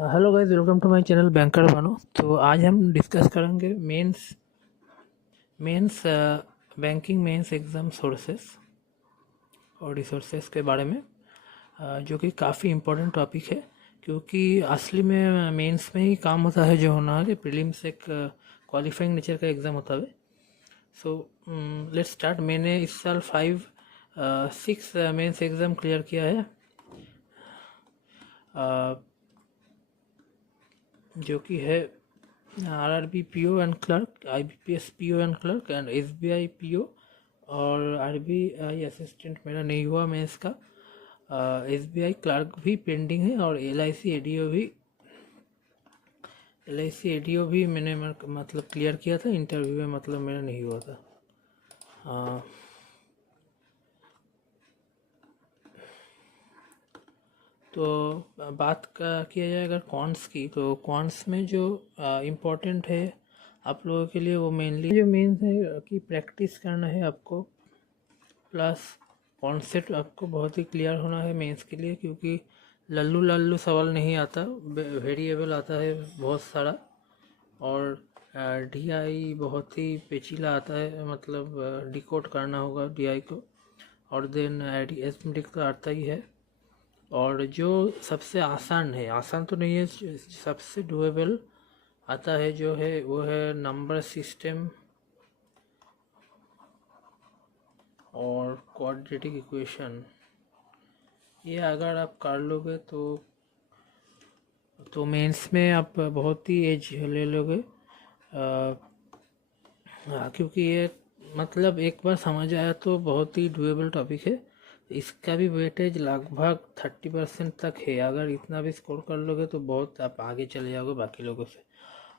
Hello guys, welcome to my channel banker बनो। तो आज हम डिस्कस करेंगे mains banking mains exam sources और रिसोर्सेस के बारे में, जो कि काफ़ी इम्पोर्टेंट टॉपिक है, क्योंकि असली में मेंस में ही काम होता है जो होना है। प्रीलिम्स एक क्वालिफाइंग नेचर का एग्ज़ाम होता है। So let's start. मैंने इस साल 6 मेंस एग्ज़ाम क्लियर किया है, जो कि है RRB PO and clerk, IBPS PO and clerk and SBI PO, और RBI असिस्टेंट मेरा नहीं हुआ मैं इसका। SBI क्लर्क भी पेंडिंग है, और LIC ADO भी मैंने मतलब क्लियर किया था इंटरव्यू में, मतलब मेरा नहीं हुआ था। तो बात किया जाए अगर क्वांट्स की, तो क्वांट्स में जो इम्पोर्टेंट है आप लोगों के लिए, वो मेनली जो मेन है कि प्रैक्टिस करना है आपको, प्लस कॉन्सेप्ट आपको बहुत ही क्लियर होना है मेंस के लिए, क्योंकि लल्लू लल्लू सवाल नहीं आता, वेरिएबल आता है बहुत सारा, और DI बहुत ही पेचीला आता है, मतलब डिकोड करना होगा DI को, और देन अरिथमेटिक तो आता ही है। और जो सबसे आसान है, आसान तो नहीं है, सबसे डुएबल आता है जो है वो है नंबर सिस्टम और क्वाड्रेटिक इक्वेशन। ये अगर आप कर लोगे तो मेंस में आप बहुत ही एज ले लोगे, क्योंकि ये मतलब एक बार समझ आया तो बहुत ही डुएबल टॉपिक है। इसका भी वेटेज लगभग 30% तक है। अगर इतना भी स्कोर कर लोगे तो बहुत आप आगे चले जाओगे बाकी लोगों से।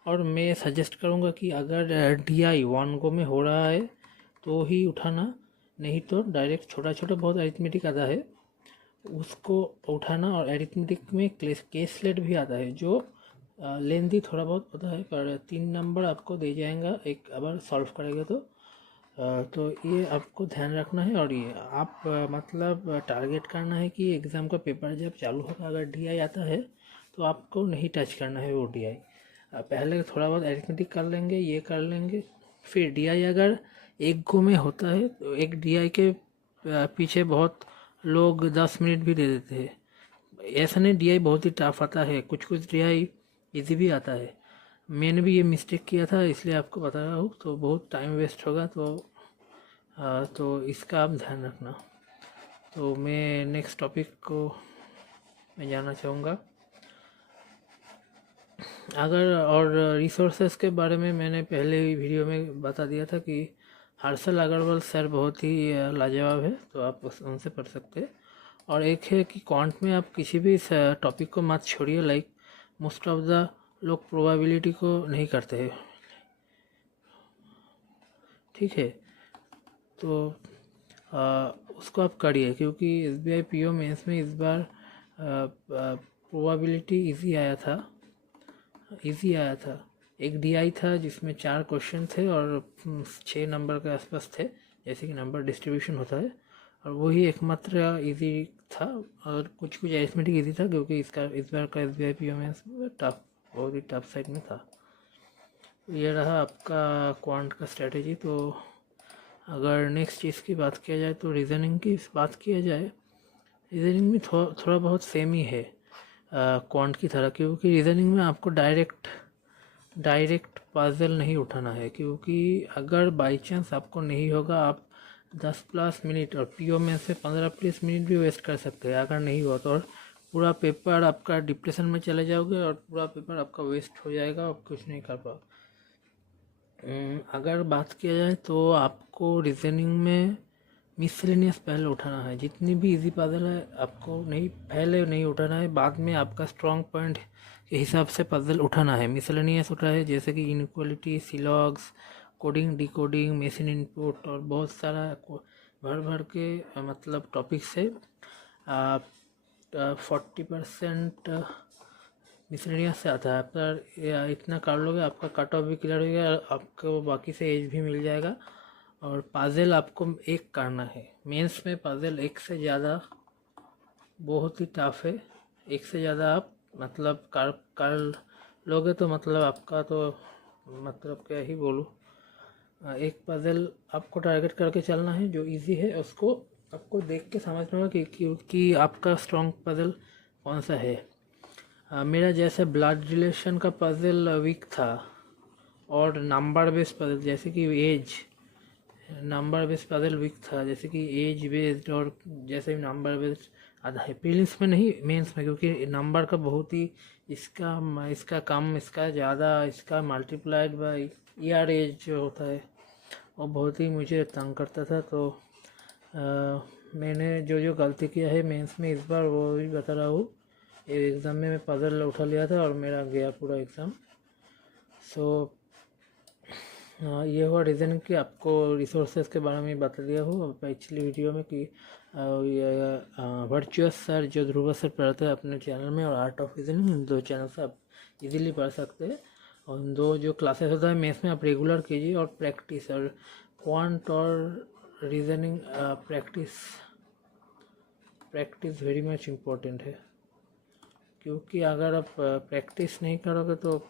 और मैं सजेस्ट करूँगा कि अगर DI 1 गो में हो रहा है तो ही उठाना, नहीं तो डायरेक्ट छोटा छोटा बहुत अरिथमेटिक आता है उसको उठाना। और अरिथमेटिक में केसलेट भी आता है जो लेंदी थोड़ा बहुत होता है, पर 3 नंबर आपको दे जाएगा एक बार सॉल्व करेगा तो ये आपको ध्यान रखना है। और ये आप मतलब टारगेट करना है कि एग्ज़ाम का पेपर जब चालू होगा अगर DI आता है तो आपको नहीं टच करना है वो DI। पहले थोड़ा बहुत अरिथमेटिक कर लेंगे, ये कर लेंगे, फिर DI अगर एक गो में होता है तो एक DI के पीछे बहुत लोग 10 मिनट भी दे देते हैं। ऐसा नहीं DI बहुत ही टफ आता है, कुछ कुछ DI इजी भी आता है। मैंने भी ये मिस्टेक किया था, इसलिए आपको बता रहा हूँ, तो बहुत टाइम वेस्ट होगा, तो इसका आप ध्यान रखना। तो मैं नेक्स्ट टॉपिक को मैं जाना चाहूँगा। अगर और रिसोर्सेज के बारे में मैंने पहले ही वीडियो में बता दिया था कि हर्षल अग्रवाल सर बहुत ही लाजवाब है, तो आप उनसे पढ़ सकते हैं। और एक है कि क्वांट में आप किसी भी टॉपिक को मत छोड़िए, लाइक मोस्ट ऑफ द लोग प्रोबेबिलिटी को नहीं करते हैं, ठीक है। तो उसको आप करिए, क्योंकि SBI PO मेंस में इस बार प्रोबेबिलिटी इजी आया था। एक DI था जिसमें 4 क्वेश्चन थे और 6 नंबर के आसपास थे, जैसे कि नंबर डिस्ट्रीब्यूशन होता है, और वही एकमात्र इजी था। और कुछ कुछ अरिथमेटिक इजी था, क्योंकि इस बार का SBI PO मेंस टफ, बहुत ही टफ साइड में था। ये रहा आपका क्वांट का स्ट्रेटेजी। तो अगर नेक्स्ट चीज़ की बात किया जाए तो रीज़निंग की बात किया जाए, रीज़निंग में थोड़ा बहुत सेम ही है क्वांट की तरह, क्योंकि रीज़निंग में आपको डायरेक्ट पजल नहीं उठाना है, क्योंकि अगर बाई चांस आपको नहीं होगा, आप 10+ मिनट और PO में से 15+ मिनट भी वेस्ट कर सकते हैं अगर नहीं हुआ तो, और पूरा पेपर आपका डिप्रेशन में चले जाओगे और पूरा पेपर आपका वेस्ट हो जाएगा, आप कुछ नहीं कर पाओ। अगर बात किया जाए तो आपको रीजनिंग में मिसलेनियस पहले उठाना है। जितनी भी इजी पजल है आपको पहले नहीं उठाना है, बाद में आपका स्ट्रॉन्ग पॉइंट के हिसाब से पजल उठाना है। मिसलेनियस उठा है जैसे कि inequality, syllogisms, coding, decoding, machine input, और बहुत सारा भर भर के मतलब टॉपिक से 40% मिसलेनियस से आता है। पर इतना कर लोगे आपका कट ऑफ भी क्लियर हो गया, आपको बाकी से एज भी मिल जाएगा। और पजल आपको एक करना है, मेंस में पजल एक से ज़्यादा बहुत ही टफ है, एक से ज़्यादा आप मतलब कर लोगे तो मतलब आपका तो मतलब क्या ही बोलूँ, एक पजल आपको टारगेट करके चलना है जो इजी है, उसको आपको देख के समझना होगा कि आपका स्ट्रॉन्ग पजल कौन सा है। मेरा जैसे ब्लड रिलेशन का पजल वीक था, और नंबर बेस्ड पजल जैसे कि age, number based puzzle weak था, जैसे कि एज बेस्ड, और जैसे नंबर बेस्ड आधा है प्रीलिम्स में नहीं मेंस में, क्योंकि नंबर का बहुत ही इसका कम, इसका ज़्यादा, इसका मल्टीप्लाइड बाई ईयर एज जो होता है वो बहुत ही मुझे तंग करता था। तो मैंने जो जो गलती किया है मेंस में इस बार वो भी बता रहा हूँ। एग्ज़ाम में मैं पजल उठा लिया था और मेरा गया पूरा एग्ज़ाम। सो ये हुआ रीज़न कि आपको रिसोर्सेज के बारे में बता दिया हूँ पिछली वीडियो में कि वर्चुअस सर जो ध्रुव सर पढ़ाते हैं अपने चैनल में, और आर्ट ऑफ रीजनिंग, इन दो चैनल से आप इजीली पढ़ सकते हैं। और इन दो जो क्लासेस होता है मैथ्स में आप रेगुलर कीजिए, और प्रैक्टिस और क्वांट और reasoning practice very much important है, क्योंकि अगर आप प्रैक्टिस नहीं करोगे तो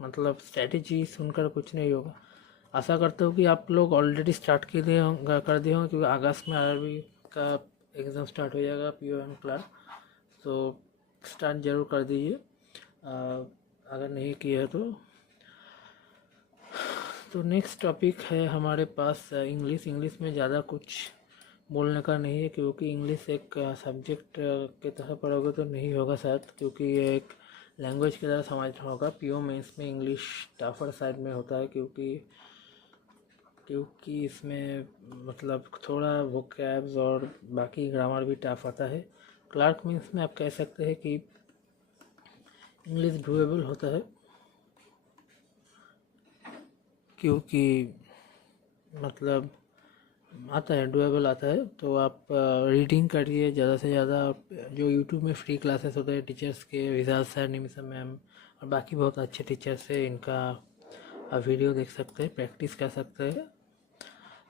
मतलब स्ट्रैटेजी सुनकर कुछ नहीं होगा। आशा करता हूँ कि आप लोग ऑलरेडी स्टार्ट कर दिए होंगे, क्योंकि अगस्त में आरआरबी का एग्ज़ाम स्टार्ट हो जाएगा पीओ एंड क्लार्क, तो स्टार्ट ज़रूर कर दीजिए अगर नहीं किया है तो नेक्स्ट टॉपिक है हमारे पास इंग्लिश में ज़्यादा कुछ बोलने का नहीं है, क्योंकि इंग्लिश एक सब्जेक्ट के तरह पढ़ोगे तो नहीं होगा शायद, क्योंकि ये एक लैंग्वेज की तरह समझना होगा। पीओ मेंस में इंग्लिश टफर साइड में होता है, क्योंकि इसमें मतलब थोड़ा वोकैब्स और बाकी ग्रामर भी टफ आता है। क्लार्क मीन्स में आप कह सकते हैं कि इंग्लिश डूएबल होता है, क्योंकि मतलब आता है, डूएबल आता है। तो आप रीडिंग करिए ज़्यादा से ज़्यादा। जो यूट्यूब में फ्री क्लासेस होते हैं टीचर्स के, विशाल सर, निमिषा मैम और बाकी बहुत अच्छे टीचर्स है, इनका आप वीडियो देख सकते हैं, प्रैक्टिस कर सकते हैं,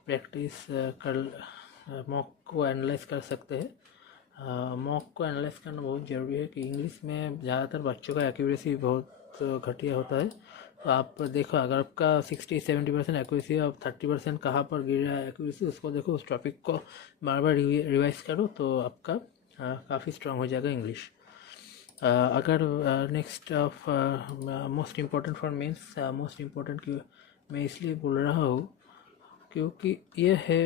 प्रैक्टिस कर मॉक को एनालाइज कर सकते हैं। मॉक को एनालाइज करना बहुत ज़रूरी है कि इंग्लिश में ज़्यादातर बच्चों का एक्यूरेसी बहुत घटिया होता है। तो आप देखो, अगर आपका 60-70% एक्यूरेसी है, और 30% कहाँ पर गिर रहा है एक्यूरेसी, उसको देखो, उस टॉपिक को बार बार रिवाइज करो, तो आपका काफ़ी स्ट्रांग हो जाएगा इंग्लिश। अगर next of most important for mains, most important क्यों मैं इसलिए बोल रहा हूँ क्योंकि ये है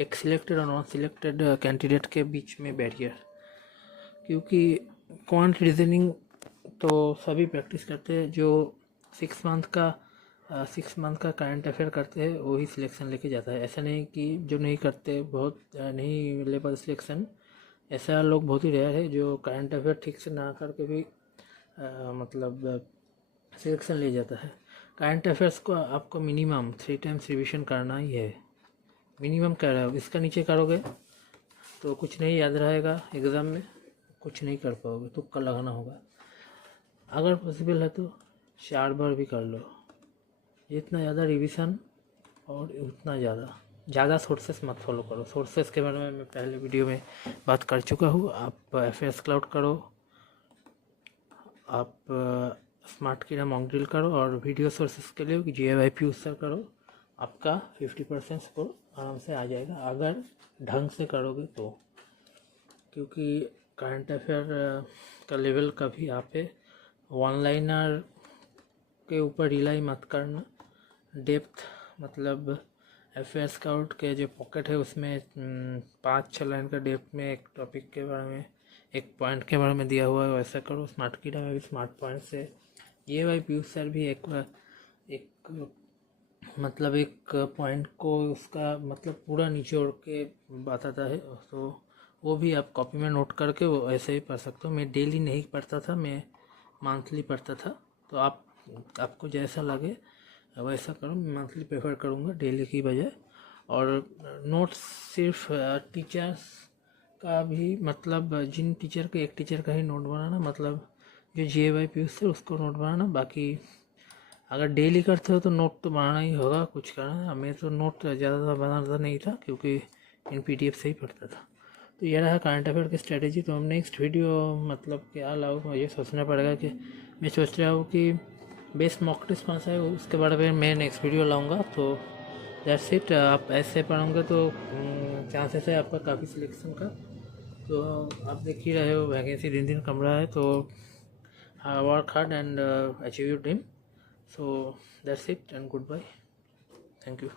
एक सिलेक्टेड और नॉन सिलेक्टेड कैंडिडेट के बीच में बैरियर। क्योंकि क्वांट रीजनिंग तो सभी प्रैक्टिस करते हैं, जो 6 मंथ का करंट अफेयर करते हैं वही सिलेक्शन लेके जाता है। ऐसा नहीं कि जो नहीं करते बहुत नहीं ले पाते सिलेक्शन, ऐसा लोग बहुत ही रेयर है जो करंट अफेयर ठीक से ना करके भी मतलब सिलेक्शन ले जाता है। करंट अफेयर्स को आपको मिनिमम 3 टाइम्स रिविजन करना ही है, मिनिमम कर रहे हो। इसका नीचे करोगे तो कुछ नहीं याद रहेगा, एग्ज़ाम में कुछ नहीं कर पाओगे, तुक्का लगाना होगा। अगर पॉसिबल है तो 4 बार भी कर लो। जितना ज़्यादा रिवीजन और उतना ज़्यादा सोर्सेस मत फॉलो करो। सोर्सेस के बारे में मैं पहले वीडियो में बात कर चुका हूँ। आप एफएस क्लाउड करो, आप स्मार्ट कीड़ा मॉक ड्रिल करो, और वीडियो सोर्सेस के लिए GAYP यूज़ करो। आपका 50% स्कोर आराम से आ जाएगा अगर ढंग से करोगे तो। क्योंकि करंट अफेयर का लेवल कभी आप वन लाइनर के ऊपर रिलाई मत करना। डेप्थ मतलब एफएयर स्काउट के जो पॉकेट है उसमें 5-6 लाइन का डेप्थ में एक टॉपिक के बारे में, एक पॉइंट के बारे में दिया हुआ है, वैसा करो। स्मार्ट कीड़ा में भी स्मार्ट पॉइंट से ये भाई पीयूष सर भी एक मतलब एक पॉइंट को उसका मतलब पूरा निचोड़ के बताता है, तो वो भी आप कॉपी में नोट करके वो ऐसे ही पढ़ सकते हो। मैं डेली नहीं पढ़ता था, मैं मंथली पढ़ता था। तो आपको जैसा लगे वैसा करो। मैं मंथली प्रेफर करूँगा डेली की बजाय। और नोट्स सिर्फ टीचर्स का भी मतलब जिन टीचर के, एक टीचर का ही नोट बनाना, मतलब जो GAYP से उसको नोट बनाना। बाकी अगर डेली करते हो तो नोट तो बनाना ही होगा, कुछ करना है। मैं तो नोट ज़्यादा बनाता नहीं था, क्योंकि इन PDF से ही पढ़ता था। तो ये रहा करंट अफेयर की स्ट्रेटेजी। तो हम नेक्स्ट वीडियो मतलब क्या लाऊँ, मुझे सोचना पड़ेगा कि मैं सोच रहा हूँ कि बेस्ट मॉक टेस्ट कौन सा है उसके बारे में मैं नेक्स्ट वीडियो लाऊंगा। तो दैट्स इट। आप ऐसे पढ़ोगे तो चांसेस है आपका काफ़ी सिलेक्शन का। तो आप देख ही रहे हो वैकेंसी दिन दिन कम रहा है, तो work hard and achieve your dream. So that's it and goodbye. Thank you.